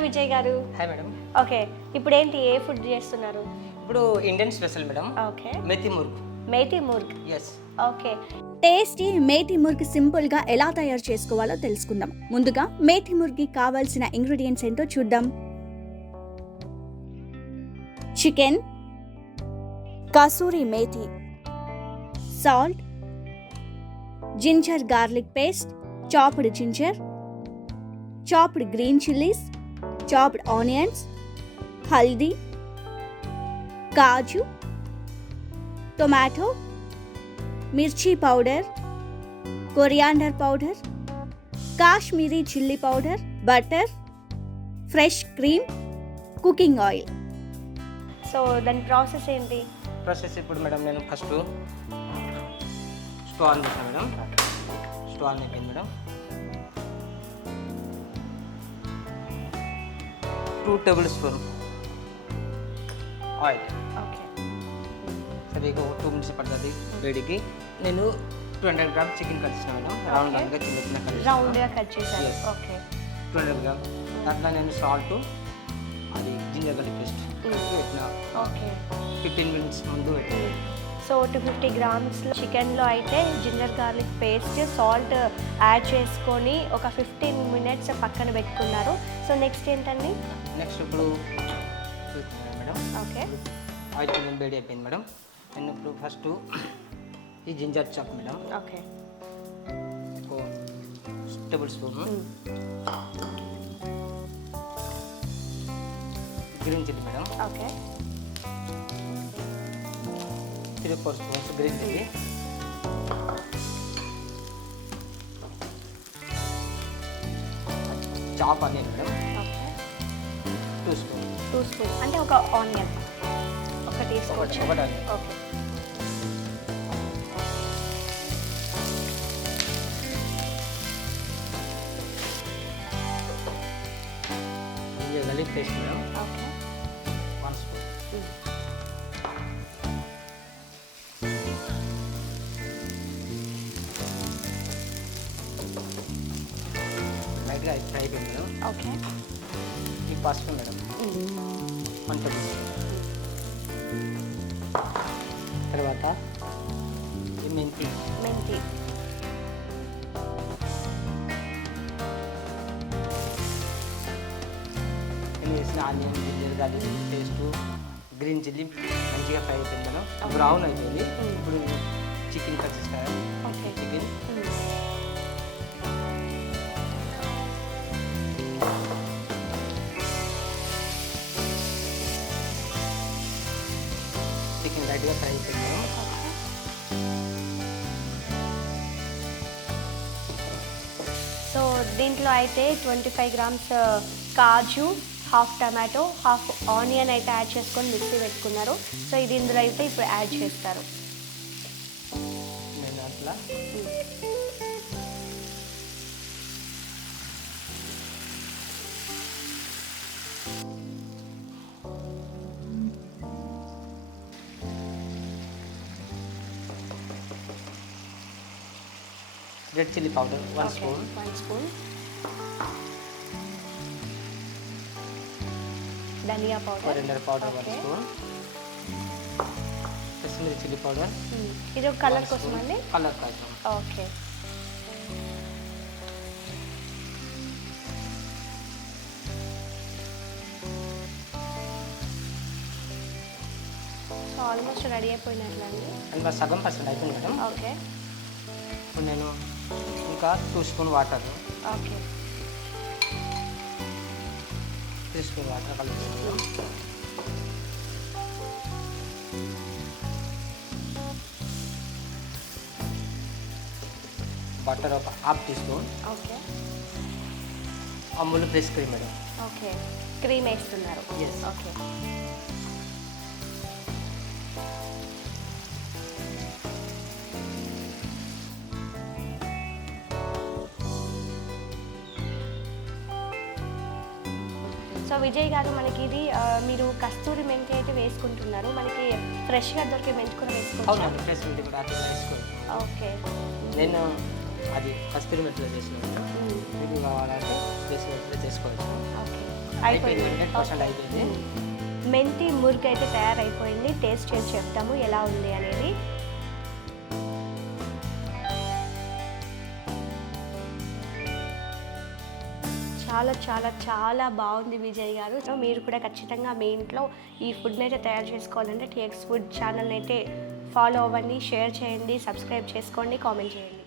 హాయ్ విజయ్ గారు. Hi madam. Okay, ఇప్పుడు ఏంటి ఏ ఫుడ్ చేస్తున్నారు? ఇప్పుడు Indian special madam. Okay, methi murgh. Methi murgh. Yes. Okay, tasty methi murgh simple గా ఎలా తయారు చేసుకోవాలో తెలుసుకుందాం. ముందుగా మేథి ముర్గ్కి కావాల్సిన ఇంగ్రీడియంట్స్ ఏంటో చూద్దాం. Chicken, kasuri methi, salt, ginger garlic paste, chopped ginger, chopped green chillies, chopped onions, haldi, kaju, tomato, mirchi powder, coriander powder, Kashmiri chilli powder, butter, fresh cream, cooking oil. So దాని ప్రాసెస్ ఏంటి? ప్రాసెస్ ఇప్పుడు మేడం నేను ఫస్ట్ స్టవ్ ఆన్ చేస్తాను madam. Stove on అయిపోయింది madam. 2 tablespoon oil. Okay, సరే ఇక 2 minutes పడుతుంది వేడికి. నేను 200 గ్రామ్ చికెన్ కట్ చేసిన మేడం. రౌండ్గా చిన్న చిన్న కట్ రౌండ్గా కట్ చేశారు. Yes. Okay, 200 gram. దాంట్లో నేను సాల్ట్, అది జింజర్ గార్లిక్ పేస్ట్ పెట్టిన. ఓకే, 15 మినిట్స్ ముందు పెట్టిన. సో 250 గ్రామ్స్ చికెన్లో అయితే ginger garlic paste, salt add చేసుకొని ఒక 15 మినిట్స్ పక్కన పెట్టుకున్నారు. సో నెక్స్ట్ ఏంటండి? నెక్స్ట్ ఇప్పుడు మేడం ఓకే, ఆయిల్ కొంచెం వేడి అయిపోయింది మేడం. నేను ఇప్పుడు ఫస్ట్ ఈ ginger chop madam. Okay, 1 tablespoon. Green chilli madam. Okay, 3-4 spoons green chilli. Chop onion madam. Okay, 2 spoon. 2 spoon అంటే ఒక ఆనియన్ ఒక తీసుకోవచ్చు. ఒకటి onion. Okay, ginger garlic paste madam. Okay, 1 spoon. లైట్గా ఫ్రై అయిపోయింది మేడం. ఓకే, ఈ పసుపు మేడం 1 table spoon. తర్వాత ఈ మెంతి మెంతి. నేను వేసిన onion, ginger garlic paste, green chilli మంచిగా ఫ్రై అయిపోయింది మేడం. బ్రౌన్ అయిపోయింది. ఇప్పుడు చికెన్ కట్ చేస్తాను. ఓకే, చికెన్ చికెన్ లైట్గా ఫ్రై అయిపోయింది మేడం. సో దీంట్లో అయితే 25 grams kaju, half tomato, half onion అయితే యాడ్ చేసుకొని మిక్సీ పెట్టుకున్నారు. సో ఇది ఇందులో అయితే ఇప్పుడు యాడ్ చేస్తారు. నేను అట్లా red chilli powder 1 spoon. 1 spoon. Dhaniya powder. Coriander powder 1 okay. Spoon. Kashmiri chilli powder. ఇది ఒక కలర్ కోసం అండి. కలర్ కోసం. ఓకే, సో ఆల్మోస్ట్ రెడీ అయిపోయినట్లండి. ఇంకా సగం పర్సెంట్ అయిపోయింది మేడం. ఓకే, ఇప్పుడు నేను ఇంకా 2 spoon water, okay, 3 spoon water కలుపుతున్నాను. బటర్ ఒక half teaspoon. Okay, Amul fresh cream madam. Okay. Cream వేస్తున్నారు. Yes. ఓకే, సో విజయ్ గారు మనకి ఇది మీరు కస్తూరి మెంతి అయితే వేసుకుంటున్నారు. మనకి ఫ్రెష్గా దొరికే మెంతి కూడా వేసుకోవచ్చు. అవునండి, ఫ్రెష్ మెంతి కూడా అట్లా వేసుకోవచ్చు. ఓకే, నేను అది కస్తూరి మెంతిలో చేసినాను. మీకు కావాలంటే ఫ్రెష్ మెంతిలో చేసుకోవచ్చు. ఓకే. అయిపోయింది 100% అయిపోయింది. మెంతి ముర్గ్ అయితే తయారైపోయింది. టేస్ట్ చేసి చెప్తాము ఎలా ఉంది అనేది. చాలా చాలా చాలా బాగుంది విజయ్ గారు. సో మీరు కూడా ఖచ్చితంగా మీ ఇంట్లో ఈ ఫుడ్ని అయితే తయారు చేసుకోవాలంటే టీఎక్స్ ఫుడ్ ఛానల్ని అయితే ఫాలో అవ్వండి, షేర్ చేయండి, సబ్స్క్రైబ్ చేసుకోండి, కామెంట్ చేయండి.